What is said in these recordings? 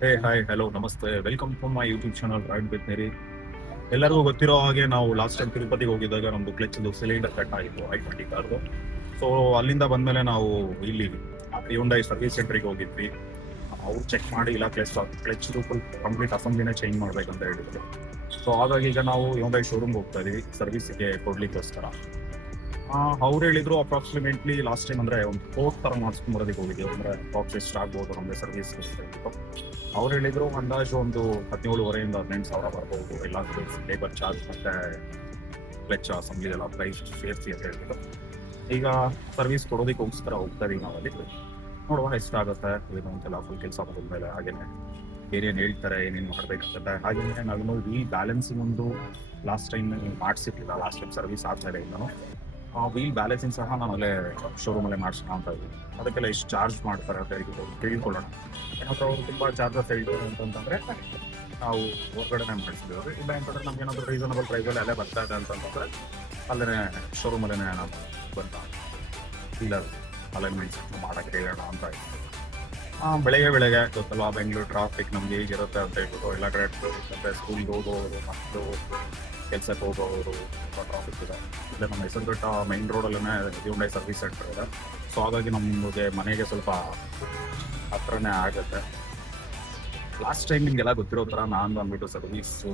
ಹೇ hi hello ನಮಸ್ತೆ welcome to my YouTube channel ride with Mary. ಎಲ್ಲರಿಗೂ ಗೊತ್ತಿರೋ ಹಾಗೆ ನಾವು ಲಾಸ್ಟ್ ಟೈಮ್ ತಿರುಪತಿಗೆ ಹೋಗಿದ್ದಾಗ ನಮ್ದು ಕ್ಲಚ್ ಸಿಲಿಂಡರ್ ಕಟ್ ಆಗಿತ್ತು I-20 ಕಾರ್ದು. ಸೊ ಅಲ್ಲಿಂದ ಬಂದ್ಮೇಲೆ ನಾವು ಇಲ್ಲಿ ಹ್ಯುಂಡೈ ಸರ್ವಿಸ್ ಸೆಂಟ್ರಿಗೆ ಹೋಗಿದ್ವಿ. ಅವ್ರು ಚೆಕ್ ಮಾಡಿ ಇಲ್ಲ ಕ್ಲಚ್ ಫುಲ್ ಕಂಪ್ಲೀಟ್ ಅಸೆಂಬ್ಲಿನೇ ಚೇಂಜ್ ಮಾಡ್ಬೇಕಂತ ಹೇಳಿದ್ರು. ಸೊ ಹಾಗಾಗಿ ಈಗ ನಾವು ಹ್ಯುಂಡೈ ಶೋರೂಮ್ಗೆ ಹೋಗ್ತಾ ಇದೀವಿ ಸರ್ವಿಸ್ಗೆ ಕೊಡ್ಲಿಕ್ಕೋಸ್ಕರ. ಅವ್ರು ಹೇಳಿದ್ರು ಅಪ್ರಾಕ್ಸಿಮೇಟ್ಲಿ ಲಾಸ್ಟ್ ಟೈಮ್ ಅಂದ್ರೆ ಒಂದು ಕೋರ್ಟ್ ತರ ಮಾಡಿಸ್ಕೊಂಡ್ ಬರೋದಕ್ಕೆ ಹೋಗಿದ್ದೀವಿ. ಅಂದ್ರೆ ಅಪ್ರಾಕ್ಸ್ ಎಷ್ಟು ಆಗ್ಬೋದು ನಮಗೆ ಸರ್ವಿಸ್ ಅವ್ರು ಹೇಳಿದ್ರು ಅಂದಾಜು ಒಂದು 17,500 18,000 ಬರ್ಬೋದು ಎಲ್ಲ ಲೇಬರ್ ಚಾರ್ಜ್ ಮತ್ತೆ ಕ್ಲಚ್ ಅಸೆಂಬ್ಲಿ ಎಲ್ಲ ಪ್ರೈಸ್ ಸೇರಿಸಿ ಅಂತ ಹೇಳಿದ್ರು. ಈಗ ಸರ್ವಿಸ್ ಕೊಡೋದಕ್ಕೋಸ್ಕರ ಹೋಗ್ತಾ ಇದೀವಿ ನಾವು ಅಲ್ಲಿ. ನೋಡುವ ಎಷ್ಟಾಗುತ್ತೆ ಏನು ಅಂತೆಲ್ಲ ಫುಲ್ ಕೆಲಸ ಮೇಲೆ ಹಾಗೇನೆ ಏನೇನು ಹೇಳ್ತಾರೆ ಏನೇನು ಮಾಡ್ಬೇಕಾಗುತ್ತೆ. ಹಾಗೇನೆ ನಾವು ಈ ಬ್ಯಾಲೆನ್ಸಿಂಗ್ ಒಂದು ಲಾಸ್ಟ್ ಟೈಮ್ ಮಾಡಿಸಿರ್ಲಿಲ್ಲ. ಲಾಸ್ಟ್ ಟೈಮ್ ಸರ್ವಿಸ್ ಆದ್ಮೇಲೆ ನಾನು ಆ ವೀಲ್ ಬ್ಯಾಲೆನ್ಸಿಂಗ್ ಸಹ ನಾನು ಅಲ್ಲೇ ಶೋರೂಮಲ್ಲೇ ಮಾಡಿಸೋಣ ಅಂತ ಇದ್ವಿ. ಅದಕ್ಕೆಲ್ಲ ಎಷ್ಟು ಚಾರ್ಜ್ ಮಾಡ್ತಾರೆ ಅಂತ ತಿಳ್ಕೊಳ್ಳೋಣ. ಏನಾದರೂ ಅವ್ರು ತುಂಬ ಚಾರ್ಜಸ್ ಹೇಳ್ತಾರೆ ಅಂತಂದ್ರೆ ನಾವು ಹೊರಗಡೆನೆ ಮಾಡಿಸಿದ್ದೇವೆ. ಇಲ್ಲ ಅಂತಂದ್ರೆ ನಮ್ಗೆ ಏನಾದರೂ ರೀಸನಬಲ್ ಪ್ರೈಸಲ್ಲಿ ಅಲ್ಲೇ ಬರ್ತಾ ಇದೆ ಅಂತಂದ್ರೆ ಅಲ್ಲೇ ಶೋರೂಮಲ್ಲೇ ನಾನು ಬಂದ ಡೀಲರ್ ಅಲೈನ್ಮೆಂಟ್ಸ್ ಮಾಡೋಕ್ಕೆ ಹೇಳೋಣ ಅಂತ ಇತ್ತು. ಬೆಳಗ್ಗೆ ಗೊತ್ತಲ್ವಾ ಬೆಂಗಳೂರು ಟ್ರಾಫಿಕ್ ನಮ್ಗೆ ಹೇಗಿರುತ್ತೆ ಅಂತ ಹೇಳ್ಬಿಟ್ಟು ಎಲ್ಲ ಕಡೆ ಮತ್ತೆ ಸ್ಕೂಲ್ಗೆ ಹೋಗೋರು ಮಕ್ಕಳು ಕೆಲ್ಸಕ್ಕೆ ಹೋಗೋರು ತುಂಬ ಟ್ರಾಫಿಕ್ ಇದೆ. ಇಲ್ಲೇ ನಮ್ಮ ಹೆಸರುಘಟ್ಟ ಮೈನ್ ರೋಡಲ್ಲೇ ಹ್ಯುಂಡೈ ಸರ್ವಿಸ್ ಸೆಂಟರ್ ಇದೆ. ಸೊ ಹಾಗಾಗಿ ನಮಗೆ ಮನೆಗೆ ಸ್ವಲ್ಪ ಹತ್ರನೇ ಆಗುತ್ತೆ. ಲಾಸ್ಟ್ ಟೈಮ್ ನಿಮಗೆಲ್ಲ ಗೊತ್ತಿರೋ ಥರ ನಾನು ಬಂದ್ಬಿಟ್ಟು ಸರ್ವಿಸು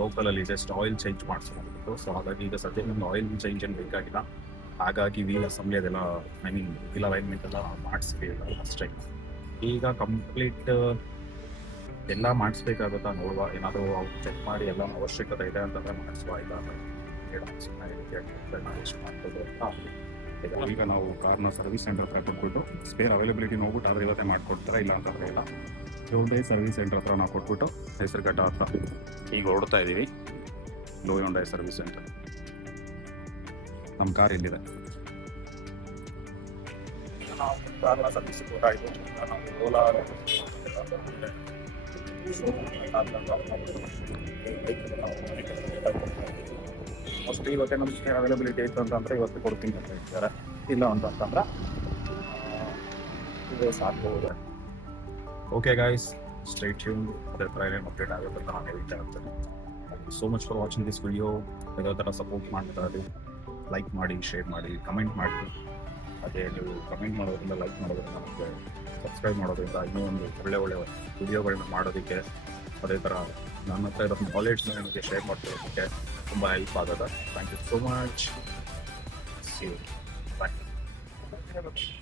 ಲೋಕಲಲ್ಲಿ ಜಸ್ಟ್ ಆಯಿಲ್ ಚೇಂಜ್ ಮಾಡಿಸ್ಕೊಂಡಿತ್ತು. ಸೊ ಹಾಗಾಗಿ ಈಗ ಸದ್ಯ ನಮ್ಗೆ ಆಯಿಲ್ ಚೇಂಜ್ ಏನು ಬೇಕಾಗಿಲ್ಲ. ಹಾಗಾಗಿ ವೀಲ್ ಅಸೆಂಬ್ಲಿ ಅದೆಲ್ಲ ಐ ಮೀನ್ ವೀಲ್ ಅಲೈನ್ಮೆಂಟ್ ಎಲ್ಲ ಮಾಡಿಸ್ತೀವಿಲ್ಲ ಲಾಸ್ಟ್ ಟೈಮ್. ಈಗ ಕಂಪ್ಲೀಟ್ ಎಲ್ಲ ಮಾಡಿಸ್ಬೇಕಾಗುತ್ತಾ ನೋಡುವ. ಏನಾದರೂ ಅವ್ರು ಚೆಕ್ ಮಾಡಿ ಎಲ್ಲ ಅವಶ್ಯಕತೆ ಇದೆ ಅಂತಂದ್ರೆ ಮಾಡಿಸುವ. ಇಲ್ಲ ಎಷ್ಟು ಮಾಡ್ಬೋದು ಅಂತ ಈಗ ನಾವು ಕಾರ್ನ ಸರ್ವಿಸ್ ಸೆಂಟರ್ ಹತ್ರ ಕೊಟ್ಬಿಟ್ಟು ಸ್ಪೇರ್ ಅವೈಲಬಿಲಿಟಿ ನೋಡ್ಬಿಟ್ಟು ಅದ್ರ ಇವತ್ತೇ ಮಾಡಿಕೊಡ್ತಾರೆ. ಇಲ್ಲ ಅಂತಂದ್ರೆ ಇಲ್ಲ ಹ್ಯುಂಡೈ ಸರ್ವಿಸ್ ಸೆಂಟರ್ ಹತ್ರ ನಾವು ಕೊಟ್ಬಿಟ್ಟು ಹೆಸರುಘಟ್ಟ ಹತ್ರ ಈಗ ಹೊರಡ್ತಾ ಇದ್ದೀವಿ. ಹ್ಯುಂಡೈ ಸರ್ವಿಸ್ ಸೆಂಟರ್ ನಮ್ಮ ಕಾರ್ ಎಲ್ಲಿದೆ ನಾವು ಕಾರ್ನ ಸರ್ವಿಸ್ ಕೊಟ್ಟಾಯಿತು. ನಾವು ಓಲಾ ಮೋಸ್ಟ್ಲಿ ಇವತ್ತೇ ನಮ್ಗೆ ಅವೈಲಬಿಲಿಟಿ ಇತ್ತು ಅಂತಂದ್ರೆ ಇವತ್ತು ಕೊಡ್ತೀನಿ ಅಂತ ಹೇಳ್ತಾರೆ. ಇಲ್ಲ ಅಂತಂದ್ರೆ ಇದು ಸಾಕ್ಬೋದು. Okay guys, stay tune. ಅದೇ ಥರ ಏನೇನು ಅಪ್ಡೇಟ್ ಆಗುತ್ತೆ ಅಂತ ನಾನು ಹೇಳ್ತಾ ಇರ್ತೇನೆ. So much for watching this video. ಇದೇ ಥರ ಸಪೋರ್ಟ್ ಮಾಡ್ತಾ ಇರಿ. ಲೈಕ್ ಮಾಡಿ, ಶೇರ್ ಮಾಡಿ, ಕಮೆಂಟ್ ಮಾಡಿ. ಅದೇ ನೀವು ಕಮೆಂಟ್ ಮಾಡೋದ್ರಿಂದ, ಲೈಕ್ ಮಾಡೋದ್ರಿಂದ, ನಮಗೆ ಸಬ್ಸ್ಕ್ರೈಬ್ ಮಾಡೋದ್ರಿಂದ ಇನ್ನೂ ಒಂದು ಒಳ್ಳೆ ವಿಡಿಯೋಗಳನ್ನ ಮಾಡೋದಕ್ಕೆ, ಅದೇ ಥರ ನನ್ನ ಹತ್ರ ಇರೋ ನಾಲೆಡ್ಜ್ನ ನನಗೆ ಶೇರ್ ಮಾಡ್ಕೊಳ್ಳೋದಕ್ಕೆ ತುಂಬ ಹೆಲ್ಪ್ ಆಗುತ್ತೆ. Thank you so much. See you. Bye.